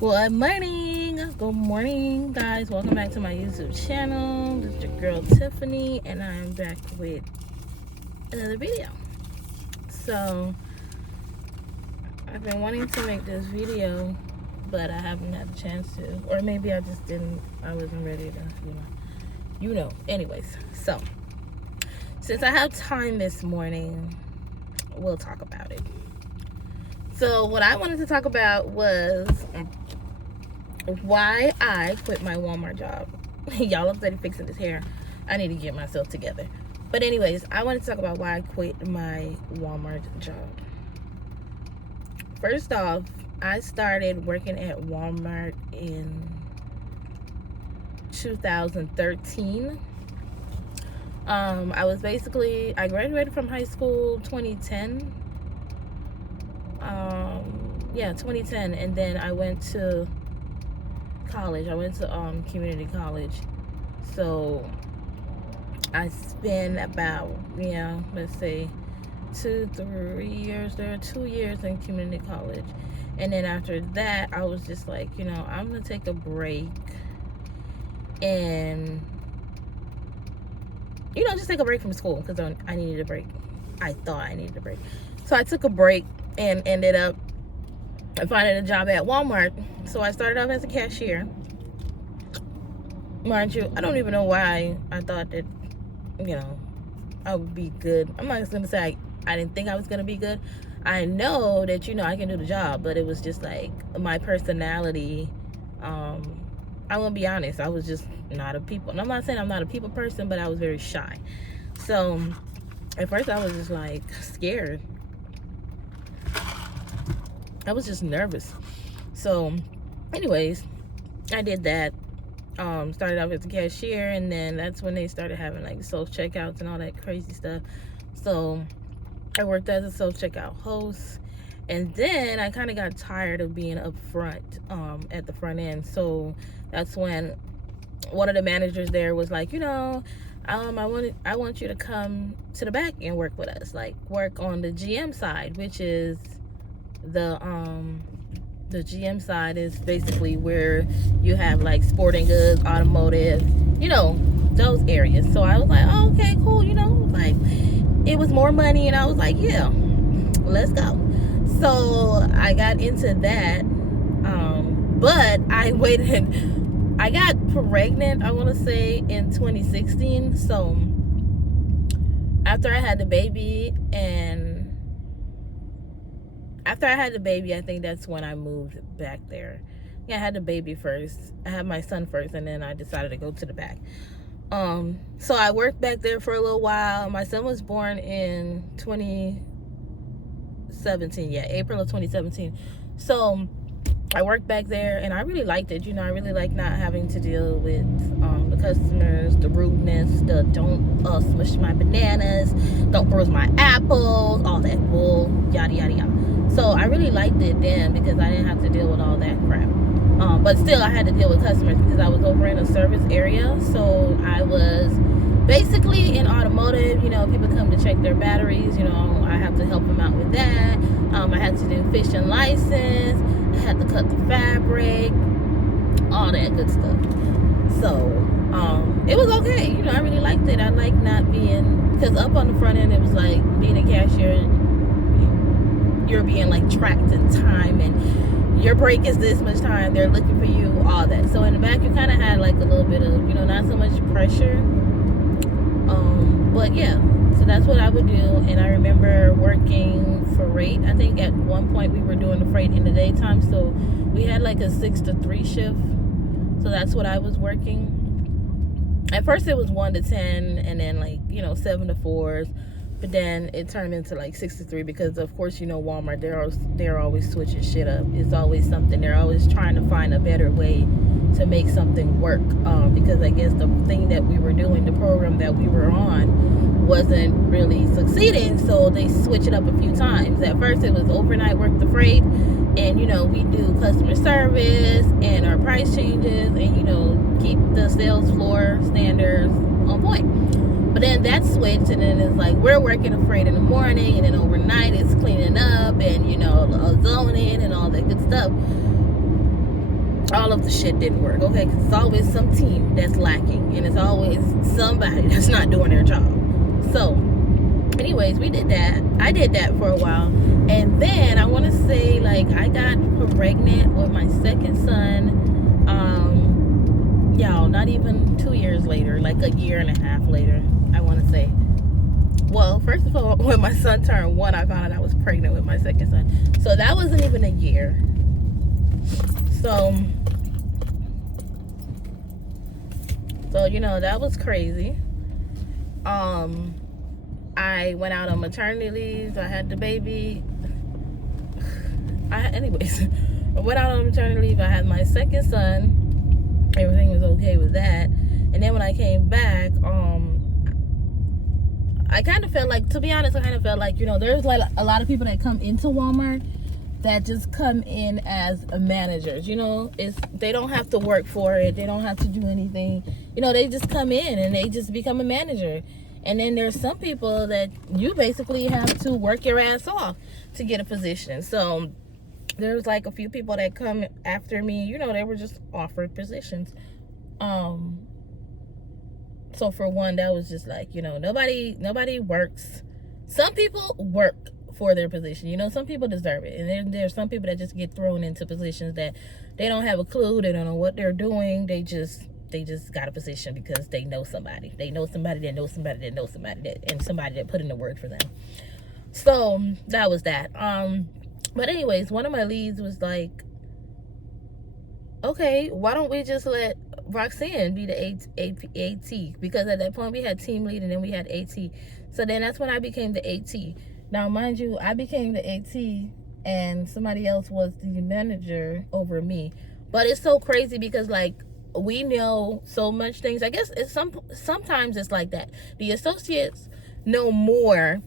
Good morning, guys. Welcome back to my YouTube channel. This is your girl Tiffany, and I'm back with another video. So, I've been wanting to make this video, but I haven't had a chance to, or maybe I just didn't. I wasn't ready to, Anyways, so since I have time this morning, we'll talk about it. So, what I wanted to talk about was why I quit my Walmart job. Y'all, I'm steady fixing this hair. I need to get myself together. But anyways, I wanted to talk about why I quit my Walmart job. First off, I started working at Walmart in 2013. I graduated from high school 2010. 2010, and then I went to college. I went to community college. So I spent about, let's say 2-3 years there, 2 years in community college. And then after that, I was just like, I'm gonna take a break and just take a break from school, because I needed a break. I thought I needed a break. So I took a break and ended up finding a job at Walmart. So I started off as a cashier. Mind you, I don't even know why I thought that, I would be good. I'm not just going to say I didn't think I was going to be good. I know that, I can do the job, but it was just like my personality. I'm going to be honest, I was just not a people. And I'm not saying I'm not a people person, but I was very shy. So at first I was just like scared. I was just nervous. So anyways, I did that. Started off as a cashier, and then that's when they started having like self-checkouts and all that crazy stuff. So I worked as a self-checkout host, and then I kind of got tired of being up front at the front end. So that's when one of the managers there was like, I want you to come to the back and work with us, like work on the GM side, which is the GM side is basically where you have like sporting goods, automotive, those areas. So I was like, oh, okay, cool, like it was more money, and I was like, yeah, let's go. So I got into that, but I got pregnant, I want to say in 2016. So after I had the baby, I think that's when I moved back there. Yeah, I had the baby first. I had my son first, and then I decided to go to the back. So I worked back there for a little while. My son was born in 2017. Yeah, April of 2017. So I worked back there, and I really liked it. I really like not having to deal with the customers, the rudeness, the don't smush my bananas, don't bruise my apples, all that bull, yada, yada, yada. So I really liked it then, because I didn't have to deal with all that crap. But still, I had to deal with customers because I was over in a service area. So I was basically in automotive. People come to check their batteries. I have to help them out with that. I had to do fish and license. I had to cut the fabric, all that good stuff. So it was okay. I really liked it. I like not being, because up on the front end, it was like being a cashier, you're being like tracked in time, and your break is this much time, they're looking for you, all that. So in the back, you kind of had like a little bit of, not so much pressure. But yeah, so that's what I would do. And I remember working freight. I think at one point we were doing the freight in the daytime, so we had like a 6 to 3 shift. So that's what I was working. At first it was 1 to 10, and then like 7 to 4s. But then it turned into like 6 to 3, because of course, Walmart, they're always switching shit up. It's always something. They're always trying to find a better way to make something work. Because I guess the thing that we were doing, the program that we were on, wasn't really succeeding. So they switch it up a few times. At first it was overnight work the freight, and we do customer service and our price changes, and keep the sales floor standards on point. But then that switched, and then it's like we're working a freight in the morning, and then overnight it's cleaning up and zoning and all that good stuff. all of the shit didn't work, okay? Because it's always some team that's lacking, and it's always somebody that's not doing their job. So, anyways, we did that. I did that for a while, and then I want to say, like, I got pregnant with my second son. Y'all, not even 2 years later, like a year and a half later, I want to say. Well, first of all, when my son turned 1, I found out I was pregnant with my second son. So that wasn't even a year. So you know, that was crazy. I went out on maternity leave. I had the baby. Anyways, I went out on maternity leave. I had my second son. Everything was okay with that. And then when I came back, I kind of felt like, to be honest, you know, there's like a lot of people that come into Walmart that just come in as managers. You know, they don't have to work for it. They don't have to do anything. You know, they just come in and they just become a manager. And then there's some people that you basically have to work your ass off to get a position. So there's like a few people that come after me, you know, they were just offered positions. So for one, that was just like, you know, nobody works. Some people work for their position, you know, some people deserve it. And then there's some people that just get thrown into positions that they don't have a clue, they don't know what they're doing. They just got a position because they know somebody. They know somebody that knows somebody that knows somebody that, and somebody that put in the word for them. So that was that. But anyways, one of my leads was like, okay, why don't we just let Roxanne be the AT? Because at that point we had team lead and then we had AT. So then that's when I became the AT. Now, mind you, I became the AT and somebody else was the manager over me. But it's so crazy because, like, we know so much things. I guess it's sometimes it's like that. The associates know more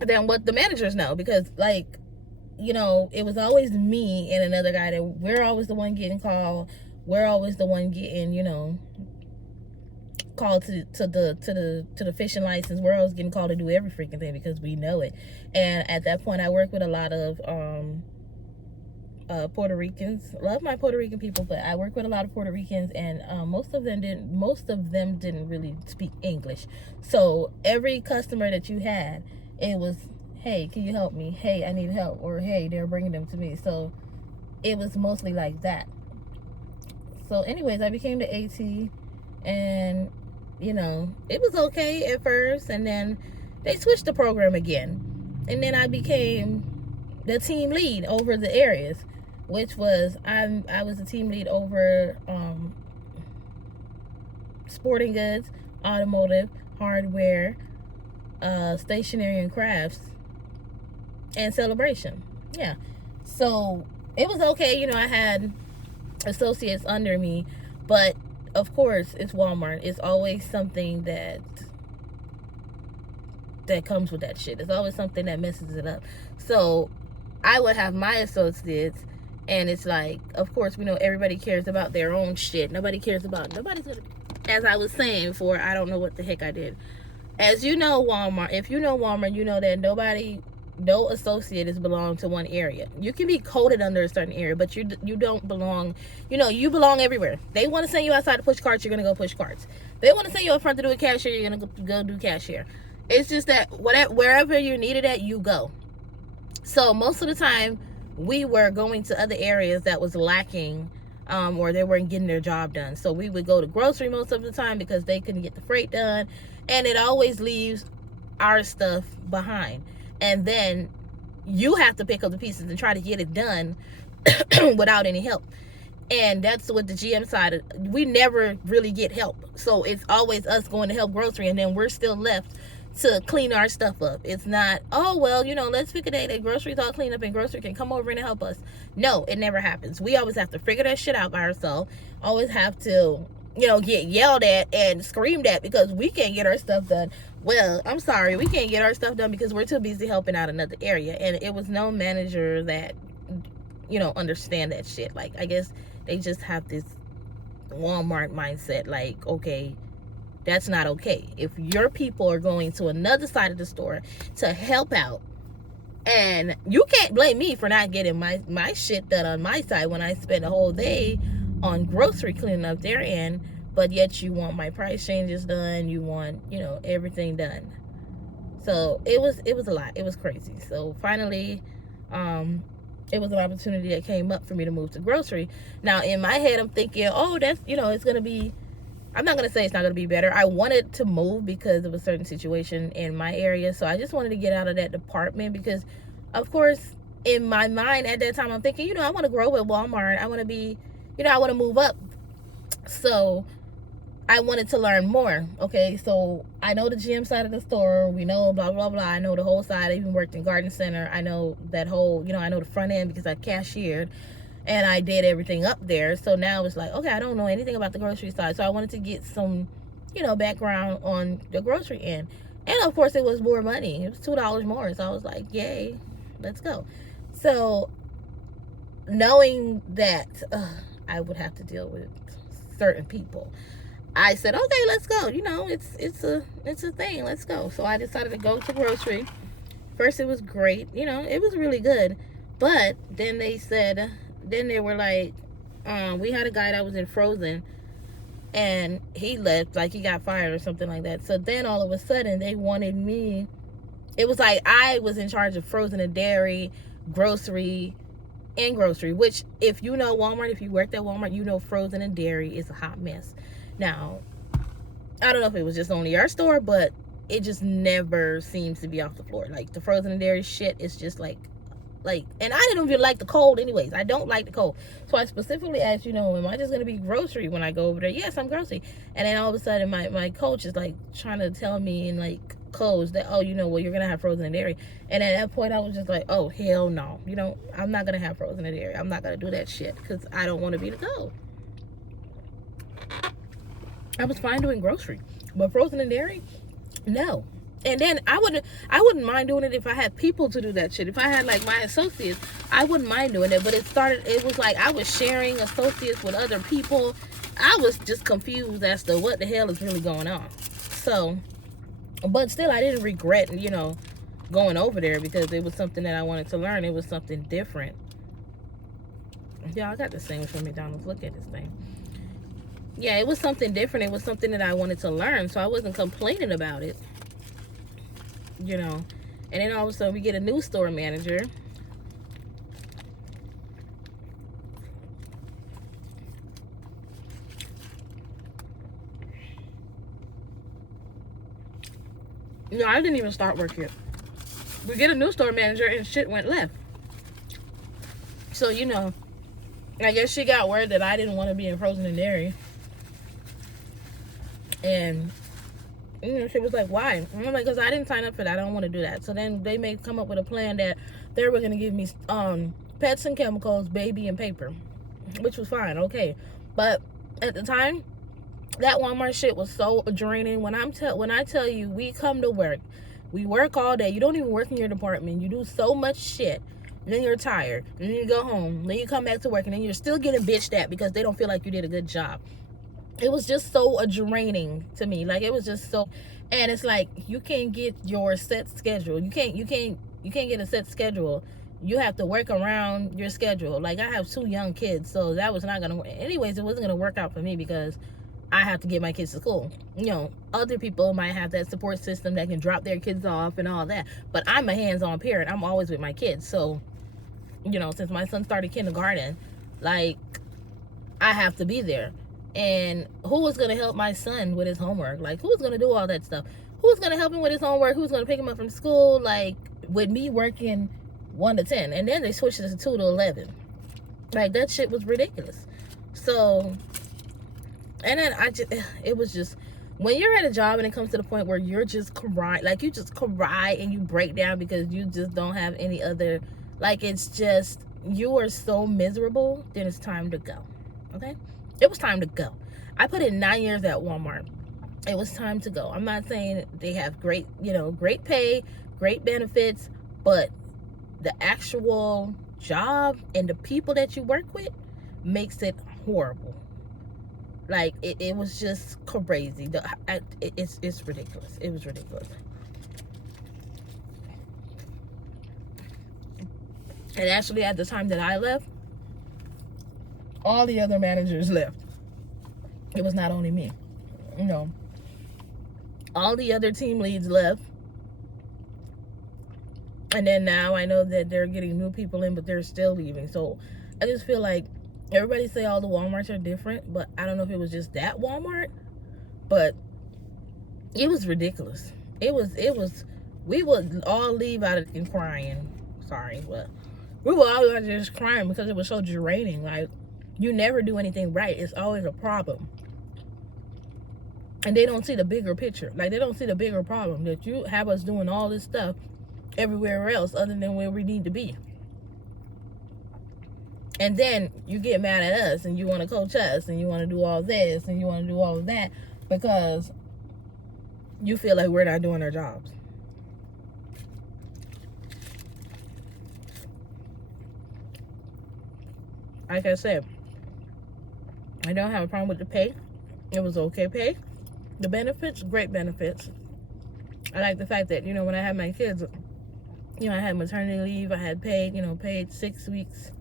than what the managers know because, like, you know, it was always me and another guy that we're always the one getting called. We're always the one getting, you know, called to the fishing license. We're always getting called to do every freaking thing because we know it. And at that point, I worked with a lot of Puerto Ricans. Love my Puerto Rican people, but I worked with a lot of Puerto Ricans, and most of them didn't really speak English. So every customer that you had, it was, hey, can you help me? Hey, I need help. Or hey, they're bringing them to me. So it was mostly like that. So anyways, I became the AT, and you know, it was okay at first, and then they switched the program again, and then I became the team lead over the areas, which was I was the team lead over sporting goods, automotive, hardware, stationery and crafts, and celebration. Yeah, so it was okay. You know, I had associates under me, but of course it's Walmart. It's always something that comes with that shit. It's always something that messes it up. So I would have my associates, and it's like, of course, we know everybody cares about their own shit. Nobody's gonna, as I was saying before, I don't know what the heck I did. As you know, Walmart, if you know Walmart, you know that no associate is belong to one area. You can be coded under a certain area, but you don't belong. You know, you belong everywhere. They want to send you outside to push carts, you're gonna go push carts. They want to send you up front to do a cashier, you're gonna go do cashier. It's just that wherever you're needed at, you go. So most of the time, we were going to other areas that was lacking, or they weren't getting their job done. So we would go to grocery most of the time because they couldn't get the freight done, and it always leaves our stuff behind. And then you have to pick up the pieces and try to get it done without any help. And that's what the GM side, we never really get help. So it's always us going to help grocery, and then we're still left to clean our stuff up. It's not, oh, well, you know, let's figure that grocery's all cleaned up and grocery can come over and help us. No, it never happens. We always have to figure that shit out by ourselves. Always have to, you know, get yelled at and screamed at because we can't get our stuff done. Well, I'm sorry, we can't get our stuff done because we're too busy helping out another area. And it was no manager that, you know, understand that shit. Like, I guess they just have this Walmart mindset, like, okay, that's not okay. If your people are going to another side of the store to help out, and you can't blame me for not getting my shit done on my side when I spend a whole day on grocery cleaning up their end, but yet you want my price changes done, you want, you know, everything done. So it was a lot. It was crazy. So finally, it was an opportunity that came up for me to move to grocery. Now in my head, I'm thinking, oh, that's, you know, it's gonna be, I'm not gonna say it's not gonna be better. I wanted to move because of a certain situation in my area, so I just wanted to get out of that department because, of course, in my mind at that time, I'm thinking, you know, I want to grow with Walmart. I want to be, you know, I want to move up. So I wanted to learn more. Okay, so I know the GM side of the store. We know blah, blah, blah. I know the whole side. I even worked in Garden Center. I know that whole, you know, I know the front end because I cashiered and I did everything up there. So now it's like, okay, I don't know anything about the grocery side. So I wanted to get some, you know, background on the grocery end. And of course, it was more money. It was $2 more. So I was like, yay, let's go. So knowing that I would have to deal with certain people, I said, okay, let's go. You know, it's a thing. Let's go. So I decided to go to grocery. First, it was great. You know, it was really good. But then they said, then they were like, we had a guy that was in Frozen, and he left, like he got fired or something like that. So then all of a sudden, they wanted me. It was like I was in charge of frozen and dairy, grocery, and grocery, which if you know Walmart, if you worked at Walmart, you know frozen and dairy is a hot mess. Now, I don't know if it was just only our store, but it just never seems to be off the floor. Like the frozen and dairy shit is just like, and I didn't even like the cold anyways. I don't like the cold. So I specifically asked, you know, am I just going to be grocery when I go over there? Yes, I'm grocery. And then all of a sudden my coach is like trying to tell me in like codes that, oh, you know, well, you're going to have frozen and dairy. And at that point I was just like, oh, hell no. You know, I'm not going to have frozen and dairy. I'm not going to do that shit because I don't want to be the code. I was fine doing grocery, but frozen and dairy, no. And then I wouldn't mind doing it if I had people to do that shit. If I had like my associates, I wouldn't mind doing it. But it was like I was sharing associates with other people. I was just confused as to what the hell is really going on. So, but still, I didn't regret, you know, going over there because it was something that I wanted to learn. It was something different. Yeah, I got this sandwich from McDonald's. Look at this thing. Yeah, it was something different. It was something that I wanted to learn. So I wasn't complaining about it. You know, and then all of a sudden we get a new store manager. No, I didn't even start work yet. We get a new store manager and shit went left. So, you know, I guess she got word that I didn't want to be in frozen and dairy. And you know, she was like, why? And I'm like, because I didn't sign up for that. I don't want to do that. So then they may come up with a plan that they were going to give me pets and chemicals, baby, and paper, which was fine. Okay. But at the time, that Walmart shit was so draining. When I tell you, we come to work, we work all day. You don't even work in your department. You do so much shit. And then you're tired. And then you go home. Then you come back to work. And then you're still getting bitched at because they don't feel like you did a good job. It was just so draining to me. Like, it was just so, and it's like you can't get your set schedule. You can't get a set schedule. You have to work around your schedule. Like, I have 2 young kids, so that was not gonna work. Anyways, it wasn't gonna work out for me because I have to get my kids to school. You know, other people might have that support system that can drop their kids off and all that. But I'm a hands-on parent. I'm always with my kids. So, you know, since my son started kindergarten, like, I have to be there. And who was going to help my son with his homework? Like, who was going to do all that stuff? Who was going to help him with his homework? Who was going to pick him up from school? Like, with me working 1 to 10. And then they switched it to 2 to 11. Like, that shit was ridiculous. So, and then it was just, when you're at a job and it comes to the point where you're just crying, like, you just cry and you break down because you just don't have any other, like, it's just, you are so miserable, then it's time to go. Okay? It was time to go. I put in 9 years at Walmart. It was time to go. I'm not saying they have great, you know, great pay, great benefits, but the actual job and the people that you work with makes it horrible. Like, it was just crazy. It's ridiculous. It was ridiculous. And actually, at the time that I left, all the other managers left. It was not only me. You know, all the other team leads left. And then now I know that they're getting new people in, but they're still leaving. So I just feel like everybody say all the Walmarts are different, but I don't know if it was just that Walmart, but it was ridiculous. It was, we would all leave out of and crying. Sorry, but we were all out of just crying because it was so draining. Like, you never do anything right. It's always a problem. And they don't see the bigger picture. Like, they don't see the bigger problem that you have us doing all this stuff everywhere else other than where we need to be. And then you get mad at us and you want to coach us and you want to do all this and you want to do all of that because you feel like we're not doing our jobs. Like I said, I don't have a problem with the pay. It was okay pay. The benefits, great benefits. I like the fact that, you know, when I had my kids, you know, I had maternity leave. I had paid, you know, paid 6 weeks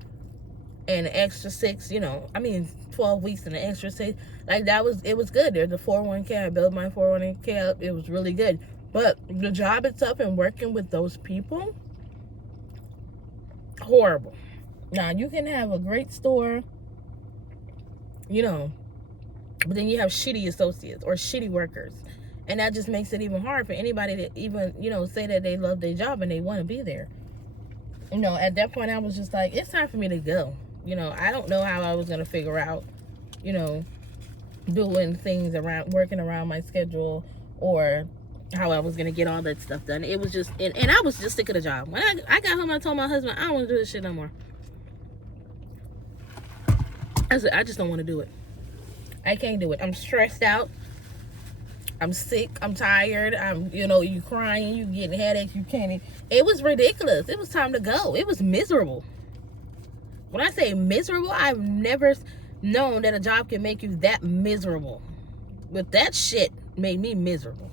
and an extra 6, you know, I mean 12 weeks and an extra 6. Like, that was, it was good. There's a 401k. I built my 401k up. It was really good. But the job itself and working with those people, horrible. Now, you can have a great store, you know, but then you have shitty associates or shitty workers. And that just makes it even hard for anybody to even, you know, say that they love their job and they want to be there. You know, at that point, I was just like, it's time for me to go. You know, I don't know how I was going to figure out, you know, doing things around, working around my schedule, or how I was going to get all that stuff done. It was just, and I was just sick of the job. When I got home, I told my husband, I don't want to do this shit no more. I said, I just don't want to do it. I can't do it. I'm stressed out. I'm sick. I'm tired. You know, you crying, you getting headaches, you can't. It was ridiculous. It was time to go. It was miserable. When I say miserable, I've never known that a job can make you that miserable. But that shit made me miserable.